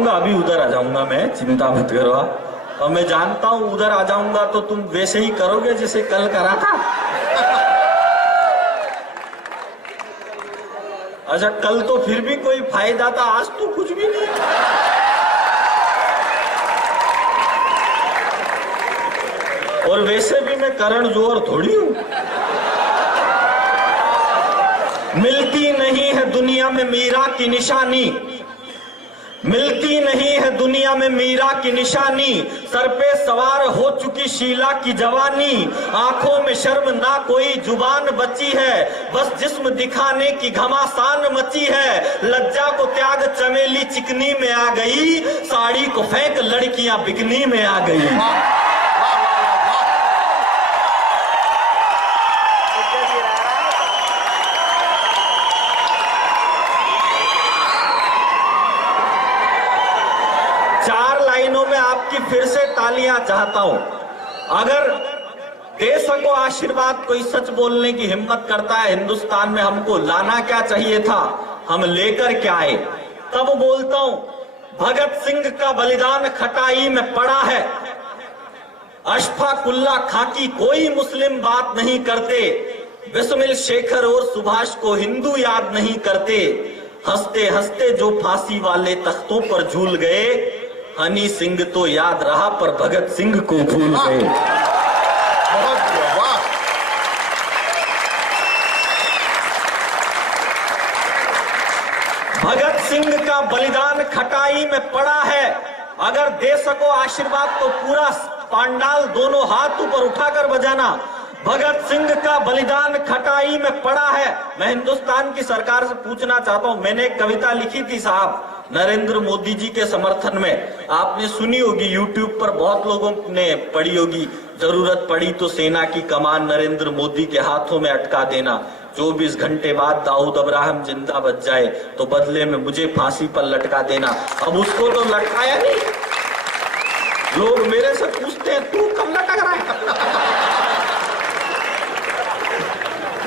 जाऊंगा, अभी उधर आ जाऊंगा, मैं चिंता मत करो। और मैं जानता हूं उधर आ जाऊंगा तो तुम वैसे ही करोगे जैसे कल करा था। अच्छा, कल तो फिर भी कोई फायदा था, आज तो कुछ भी नहीं। और वैसे भी मैं करण जौहर थोड़ी हूं। मिलती नहीं है दुनिया में मीरा की निशानी, मिलती नहीं है दुनिया में मीरा की निशानी, सर पे सवार हो चुकी शीला की जवानी, आंखों में शर्म ना कोई जुबान बची है, बस जिस्म दिखाने की घमासान मची है, लज्जा को त्याग चमेली चिकनी में आ गई, साड़ी को फेंक लड़कियां बिकनी में आ गई। 4 लाइनों में आपकी फिर से तालियां चाहता हूं। अगर दे सको आशीर्वाद, कोई सच बोलने की हिम्मत करता है हिंदुस्तान में, हमको लाना क्या चाहिए था, हम लेकर क्या आए, तब बोलता हूं भगत सिंह का बलिदान खटाई में पड़ा है, अशफाकुल्ला खाकी कोई मुस्लिम बात नहीं करते, बिस्मिल शेखर और सुभाष को हिंदू याद नहीं करते, हंसते हंसते जो फांसी वाले तख्तों पर झूल गए, हनी सिंह तो याद रहा पर भगत सिंह को भूल गए। भगत सिंह का बलिदान खटाई में पड़ा है, अगर दे सको आशीर्वाद तो पूरा पांडाल दोनों हाथ ऊपर उठाकर बजाना। भगत सिंह का बलिदान खटाई में पड़ा है। मैं हिंदुस्तान की सरकार से पूछना चाहता हूं, मैंने एक कविता लिखी थी साहब नरेंद्र मोदी जी के समर्थन में, आपने सुनी होगी, यूट्यूब पर बहुत लोगों ने पढ़ी होगी, जरूरत पड़ी तो सेना की कमान नरेंद्र मोदी के हाथों में अटका देना, 24 घंटे बाद दाऊद अब्राहम जिंदा बच जाए तो बदले में मुझे फांसी पर लटका देना। अब उसको तो लटकाया नहीं, लोग मेरे से पूछते हैं तू कब लटक रहा है।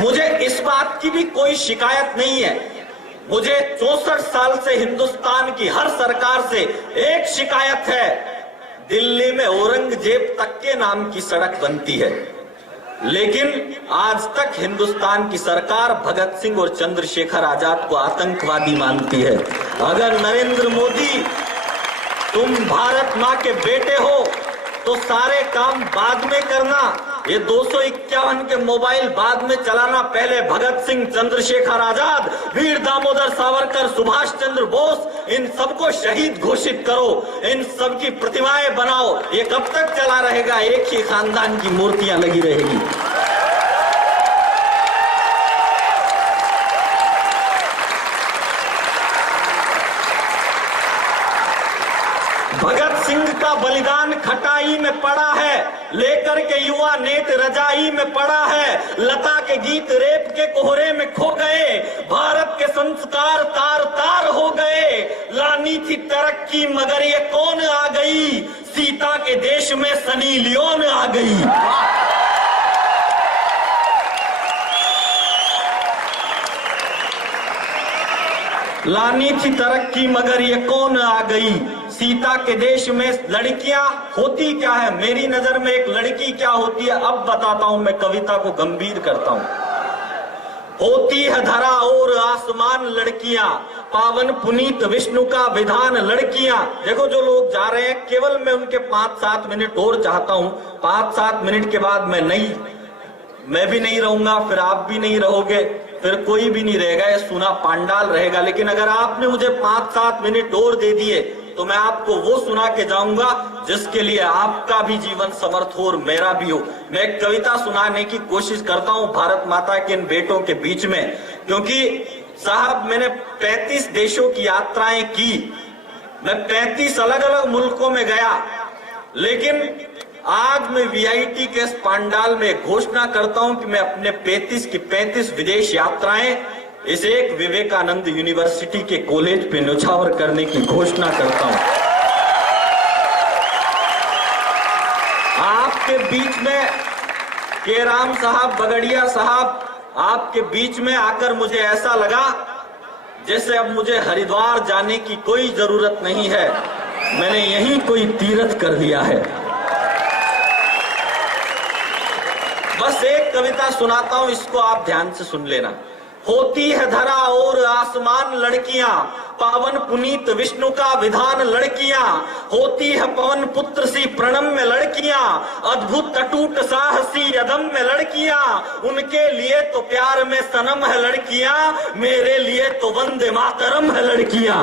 मुझे इस बात की भी कोई शिकायत नहीं है, मुझे 64 साल से हिंदुस्तान की हर सरकार से एक शिकायत है, दिल्ली में औरंगजेब तक के नाम की सड़क बनती है, लेकिन आज तक हिंदुस्तान की सरकार भगत सिंह और चंद्रशेखर आजाद को आतंकवादी मानती है। अगर नरेंद्र मोदी तुम भारत माँ के बेटे हो तो सारे काम बाद में करना, ये 251 के मोबाइल बाद में चलाना, पहले भगत सिंह, चंद्रशेखर आजाद, वीर दामोदर सावरकर, सुभाष चंद्र बोस, इन सबको शहीद घोषित करो, इन सबकी प्रतिमाएं बनाओ। ये कब तक चला रहेगा, एक ही खानदान की मूर्तियां लगी रहेगी। भगत सिंह का बलिदान खटाई में पड़ा है, लेकर के युवा नेत रजाई में पड़ा है, लता के गीत रेप के कोहरे में खो गए, भारत के संस्कार तार तार हो गए, लानी थी तरक्की मगर ये कौन आ गई, सीता के देश में सनी लियोन आ गई। लानी थी तरक्की मगर ये कौन आ गई, सीता के देश में लड़कियां होती क्या है, मेरी नजर में एक लड़की क्या होती है अब बताता हूं, मैं कविता को गंभीर करता हूं। होती है धरा और आसमान लड़कियां, पावन पुनीत विष्णु का विधान लड़कियां। देखो जो लोग जा रहे हैं, केवल मैं उनके 5-7 मिनट और चाहता हूं, 5-7 मिनट के बाद मैं भी नहीं रहूंगा, फिर आप भी नहीं रहोगे, फिर कोई भी नहीं रहेगा, ये सुना पांडाल रहेगा। लेकिन अगर आपने मुझे 5-7 मिनट और दे दिए तो मैं आपको वो सुना के जाऊंगा जिसके लिए आपका भी जीवन समर्थ हो और मेरा भी हो। मैं एक कविता सुनाने की कोशिश करता हूं भारत माता के इन बेटों के बीच में, क्योंकि साहब मैंने 35 देशों की यात्राएं की, मैं 35 अलग अलग मुल्कों में गया, लेकिन आज मैं वीआईटी के इस पांडाल में घोषणा करता हूं कि मैं अपने 35 की 35 विदेश यात्राएं इस एक विवेकानंद यूनिवर्सिटी के कॉलेज पे न्योछावर करने की घोषणा करता हूं। आपके बीच में के राम साहब, बगड़िया साहब, आपके बीच में आकर मुझे ऐसा लगा जैसे अब मुझे हरिद्वार जाने की कोई जरूरत नहीं है, मैंने यहीं कोई तीर्थ कर दिया है। बस एक कविता सुनाता हूं, इसको आप ध्यान से सुन लेना। होती है धरा और आसमान लड़कियां, पावन पुनीत विष्णु का विधान लड़कियां। होती है पवन पुत्र सी प्रणम्य लड़कियां, अद्भुत अटूट साहसी अदम्य लड़कियां। उनके लिए तो प्यार में सनम है लड़कियां, मेरे लिए तो वंदे मातरम है लड़कियां।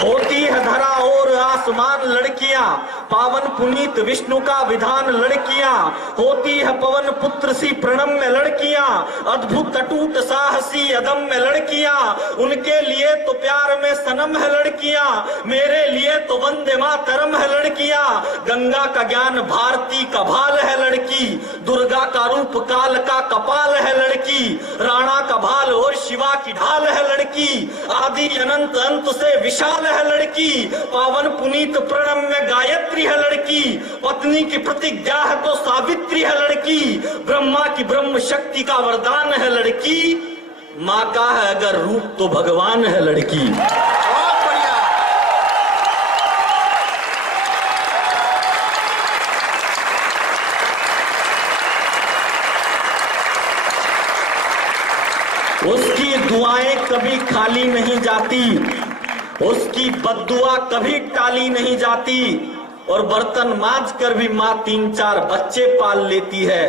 होती है धरा और आसमान लड़कियां, पावन पुनीत विष्णु का विधान लड़कियां। होती है पवन पुत्र सी प्रणम्य लड़कियां, अद्भुत अटूट साहसी अदम्य लड़कियां। उनके लिए तो प्यार में सनम है लड़कियां, मेरे लिए तो वंदे मातरम है लड़कियां। गंगा का ज्ञान भारती का भाल है लड़की, दुर्गा का रूप काल का कपाल है लड़की। राणा का भाल और शिवा की ढाल है लड़की, आदि अनंत अंत से विशाल है लड़की। पावन पुनीत प्रणम्य गायत्री है लड़की, पत्नी की प्रतिज्ञा है तो सावित्री है लड़की। ब्रह्मा की ब्रह्म शक्ति का वरदान है लड़की, माँ का है अगर रूप तो भगवान है लड़की। बहुत बढ़िया। उसकी दुआएं कभी खाली नहीं जाती, उसकी बद्दुआ कभी टाली नहीं जाती। और बर्तन मांज कर भी माँ 3-4 बच्चे पाल लेती है,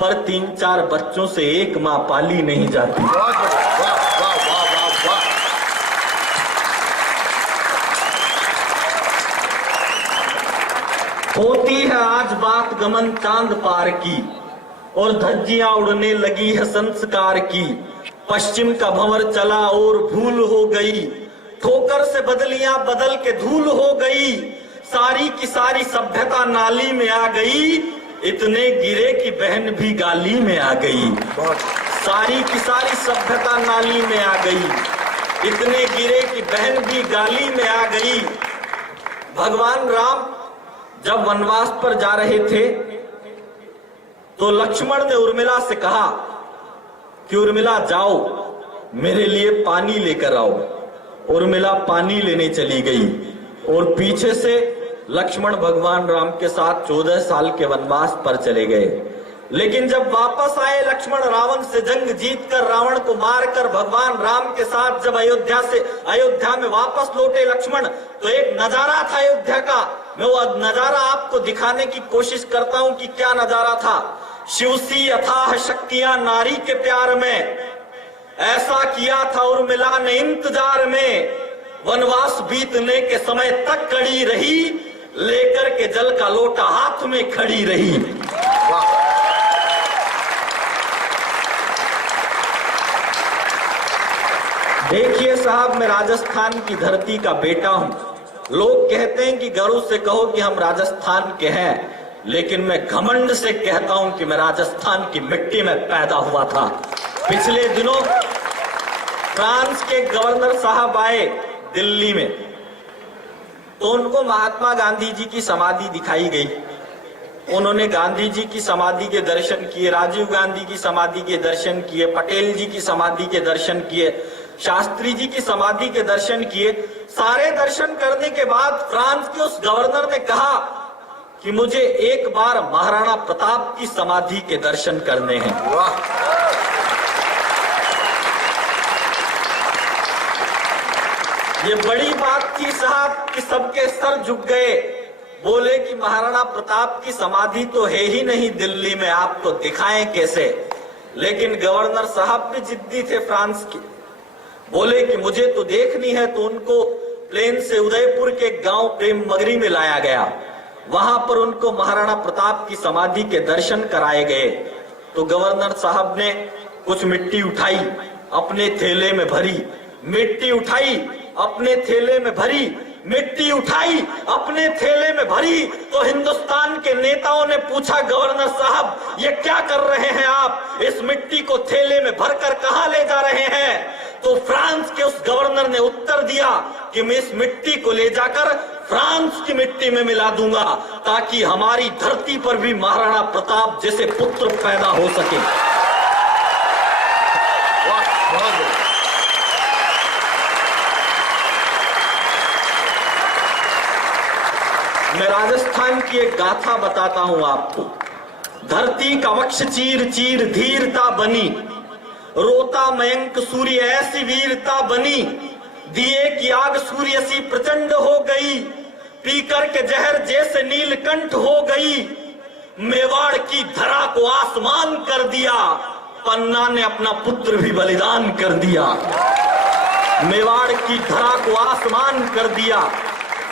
पर 3-4 बच्चों से एक माँ पाली नहीं जाती। बहुत बढ़िया। वाह वाह वाह वाह वाह। होती है आज बात गमन चांद पार की, और धज्जियां उड़ने लगी है संस्कार की। पश्चिम का भंवर चला और भूल हो गई, ठोकर से बदलियां बदल के धूल हो गई। सारी की सारी सभ्यता नाली में आ गई, इतने गिरे कि बहन भी गाली में आ गई। सारी की सारी सभ्यता नाली में आ गई, इतने गिरे कि बहन भी गाली में आ गई। भगवान राम जब वनवास पर जा रहे थे तो लक्ष्मण ने उर्मिला से कहा कि उर्मिला जाओ मेरे लिए पानी लेकर आओ। उर्मिला पानी लेने चली गई और पीछे से लक्ष्मण भगवान राम के साथ 14 साल के वनवास पर चले गए। लेकिन जब वापस आए लक्ष्मण, रावण से जंग जीतकर रावण को मारकर भगवान राम के साथ जब अयोध्या में वापस लौटे लक्ष्मण, तो एक नजारा था अयोध्या का। मैं वो नजारा आपको दिखाने की कोशिश करता हूं कि क्या नजारा था। शिव सी अथाह शक्तियां नारी के प्यार में, ऐसा किया था उर्मिला ने इंतजार में। वनवास बीतने के समय तक खड़ी रही, लेकर के जल का लोटा हाथ में खड़ी रही। देखिए साहब, मैं राजस्थान की धरती का बेटा हूं। लोग कहते हैं कि गर्व से कहो कि हम राजस्थान के हैं, लेकिन मैं घमंड से कहता हूं कि मैं राजस्थान की मिट्टी में पैदा हुआ था। पिछले दिनों फ्रांस के गवर्नर साहब आए दिल्ली में, तो उनको महात्मा गांधी जी की समाधि दिखाई गई। उन्होंने गांधी जी की समाधि के दर्शन किए, राजीव गांधी की समाधि के दर्शन किए, पटेल जी की समाधि के दर्शन किए, शास्त्री जी की समाधि के दर्शन किए। सारे दर्शन करने के बाद फ्रांस के उस गवर्नर ने कहा कि मुझे एक बार महाराणा प्रताप की समाधि के दर्शन करने हैं। ये बड़ी बात थी साहब कि सबके सर झुक गए। बोले कि महाराणा प्रताप की समाधि तो है ही नहीं दिल्ली में, आपको दिखाएं कैसे। लेकिन गवर्नर साहब भी जिद्दी थे फ्रांस के, बोले कि मुझे तो देखनी है। तो उनको प्लेन से उदयपुर के गांव प्रेम मगरी में लाया गया। वहां पर उनको महाराणा प्रताप की समाधि के दर्शन कराए गए। तो गवर्नर साहब ने कुछ मिट्टी उठाई, अपने थैले में भरी, मिट्टी उठाई, अपने थैले में भरी, मिट्टी उठाई, अपने थैले में भरी। तो हिंदुस्तान के नेताओं ने पूछा, गवर्नर साहब ये क्या कर रहे हैं आप, इस मिट्टी को थैले में भरकर कहां ले जा रहे हैं? तो फ्रांस के उस गवर्नर ने उत्तर दिया कि मैं इस मिट्टी को ले जाकर फ्रांस की मिट्टी में मिला दूंगा, ताकि हमारी धरती पर भी महाराणा प्रताप जैसे पुत्र पैदा हो सके। वाह, बहुत बढ़िया। मैं राजस्थान की एक गाथा बताता हूं आपको। धरती का वक्ष चीर चीर धीरता बनी, रोता मयंक सूर्य ऐसी वीरता बनी, दिए की आग सूर्य सी प्रचंड हो गई, पीकर के जहर जैसे नीलकंठ हो गई, मेवाड़ की धरा को आसमान कर दिया, पन्ना ने अपना पुत्र भी बलिदान कर दिया। मेवाड़ की धरा को आसमान कर दिया,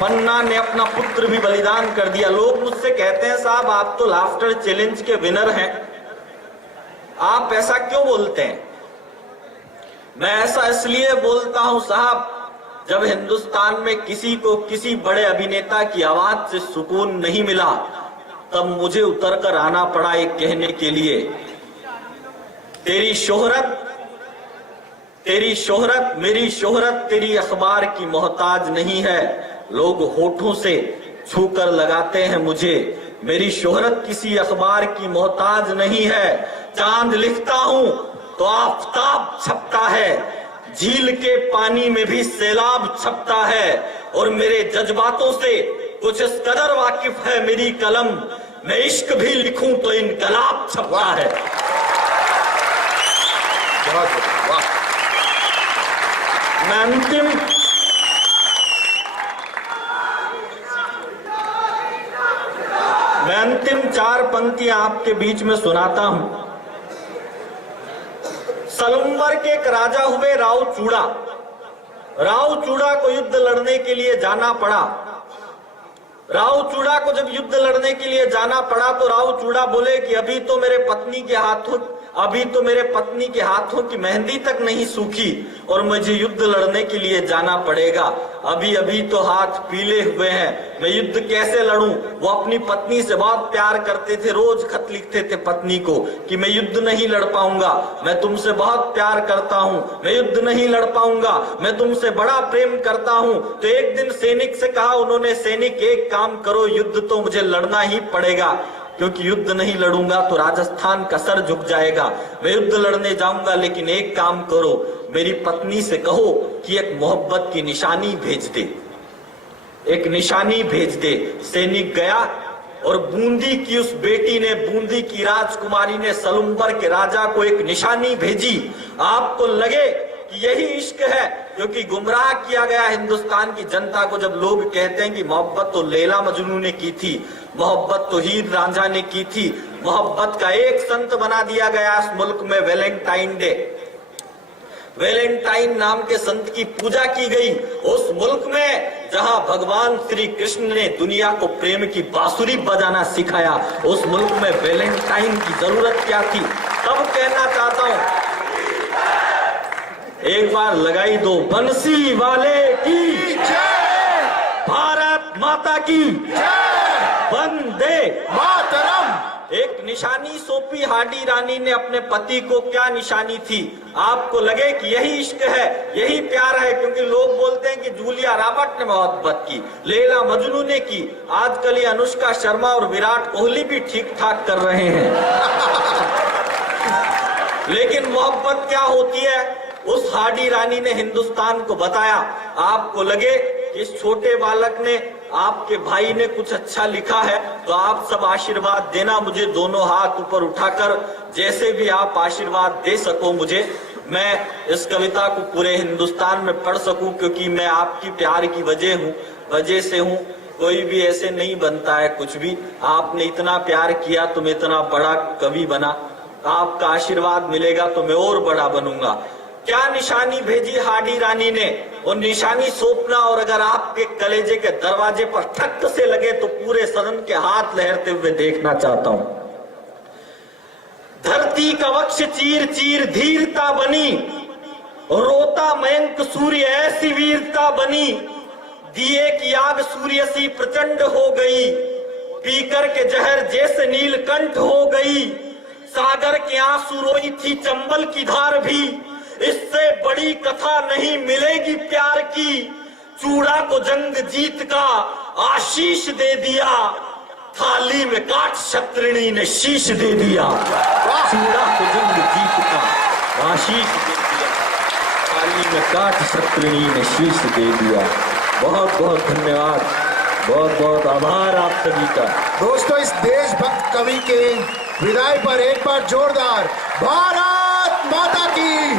पन्ना ने अपना पुत्र भी बलिदान कर दिया। लोग मुझसे कहते हैं साहब आप तो लाफ्टर चैलेंज के विनर हैं, आप ऐसा क्यों बोलते हैं? मैं ऐसा इसलिए बोलता हूं साहब, जब हिंदुस्तान में किसी को किसी बड़े अभिनेता की आवाज से सुकून नहीं मिला, तब मुझे उतर कर आना पड़ा एक कहने के लिए, तेरी शोहरत मेरी शोहरत तेरी अखबार की मोहताज नहीं है, लोग होठों से छूकर लगाते हैं मुझे, मेरी शोहरत किसी अखबार की मोहताज नहीं है, चांद लिखता हूं तो आफताब छपता है, झील के पानी में भी सैलाब छपता है, और मेरे जज्बातों से कुछ इस कदर वाकिफ है मेरी कलम, मैं इश्क भी लिखूं तो इनकलाब छपता है। बहुत बढ़िया, वाह। मैं अंतिम 4 पंक्तियां आपके बीच में सुनाता हूं। सलुम्बर के एक राजा हुए राव चूड़ा। राव चूड़ा को युद्ध लड़ने के लिए जाना पड़ा। राव चूड़ा को जब युद्ध लड़ने के लिए जाना पड़ा तो राव चूड़ा बोले कि अभी तो मेरे पत्नी के हाथों की मेहंदी तक नहीं सूखी और मुझे युद्ध लड़ने के लिए जाना पड़ेगा, अभी अभी तो हाथ पीले हुए हैं, मैं युद्ध कैसे लड़ूं? वो अपनी पत्नी से बहुत प्यार करते थे, रोज खत लिखते थे पत्नी को कि मैं युद्ध नहीं लड़ पाऊंगा, मैं तुमसे बहुत प्यार करता हूं, मैं युद्ध नहीं लड़ पाऊंगा, मैं तुमसे बड़ा प्रेम करता हूं। तो एक दिन सैनिक से कहा उन्होंने, सैनिक एक काम करो, युद्ध तो मुझे लड़ना ही पड़ेगा, क्योंकि युद्ध नहीं लड़ूंगा तो राजस्थान का सर झुक जाएगा, मैं युद्ध लड़ने जाऊंगा, लेकिन एक काम करो, मेरी पत्नी से कहो कि एक मोहब्बत की निशानी भेज दे, एक निशानी भेज दे। सैनिक गया और बूंदी की उस बेटी ने, बूंदी की राजकुमारी ने सलुम्बर के राजा को एक निशानी भेजी। आपको लगे कि यही इश्क है, क्योंकि गुमराह किया गया हिंदुस्तान की जनता को जब लोग कहते हैं कि मोहब्बत तो लैला मजनू ने की थी, मोहब्बत तो हीर रांझा ने की थी, मोहब्बत का एक संत बना दिया गया इस मुल्क में वैलेंटाइन डे। वैलेंटाइन नाम के संत की पूजा की गई उस मुल्क में जहां भगवान श्री कृष्ण ने दुनिया को प्रेम की बांसुरी बजाना सिखाया, उस मुल्क में वैलेंटाइन की जरूरत क्या थी? तब कहना चाहता हूं, एक बार लगाई दो बंसी वाले की जय, भारत माता की जय, वंदे मातरम। एक निशानी सौंपी हाडी रानी ने अपने पति को। क्या निशानी थी? आपको लगे कि यही इश्क है, यही प्यार है, क्योंकि लोग बोलते हैं कि जूलिया रॉबर्ट ने मोहब्बत की, लैला मजनू ने की, आजकल ये अनुष्का शर्मा और विराट कोहली भी ठीक ठाक कर रहे हैं। लेकिन मोहब्बत क्या होती है, उस हाडी रानी ने हिंदुस्तान को बताया। आपको लगे कि इस छोटे बालक ने, आपके भाई ने कुछ अच्छा लिखा है, तो आप सब आशीर्वाद देना मुझे, दोनों हाथ ऊपर उठाकर, जैसे भी आप आशीर्वाद दे सको मुझे, मैं इस कविता को पूरे हिंदुस्तान में पढ़ सकूं, क्योंकि मैं आपकी प्यार की वजह से हूं। कोई भी ऐसे नहीं बनता है कुछ भी, आपने इतना प्यार किया तो मैं इतना बड़ा कवि बना, आपका आशीर्वाद मिलेगा तो मैं और बड़ा बनूंगा। क्या निशानी भेजी हाडी रानी ने, और निशानी सौंपना, और अगर आपके कलेजे के दरवाजे पर ठक से लगे तो पूरे सदन के हाथ लहरते हुए देखना चाहता हूं। धरती का वक्ष चीर चीर धीरता बनी, रोता मयंक सूर्य ऐसी वीरता बनी, दिए की आग सूर्य सी प्रचंड हो गई, पीकर के जहर जैसे नीलकंठ हो गई, सागर के आंसू रोई थी चंबल की धार भी, इससे बड़ी कथा नहीं मिलेगी प्यार की। चूड़ा को जंग जीत का आशीष दे दिया, थाली में काट शत्रुणी ने शीश दे दिया। चूड़ा को जंग जीत का आशीष दे दिया, थाली में काट शत्रुणी ने शीश दे दिया। बहुत बहुत धन्यवाद, बहुत बहुत आभार आप सभी का। दोस्तों, इस देशभक्त कवि के विदाई पर एक बार जोरदार भारत माता की,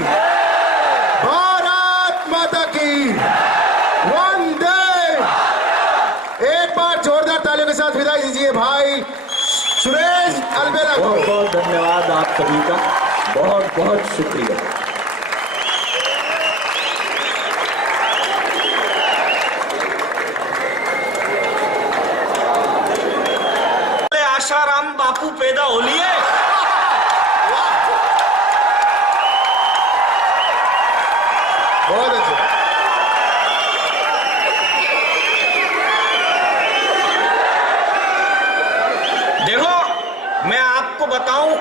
भारत माता की वंदे। एक बार जोरदार तालियों के साथ विदाई दीजिए भाई सुरेश अलबेला को। बहुत बहुत धन्यवाद आप सभी का, बहुत बहुत शुक्रिया। आशाराम बापू पैदा हो लिए। बहुत अच्छा। देखो, मैं आपको बताऊं,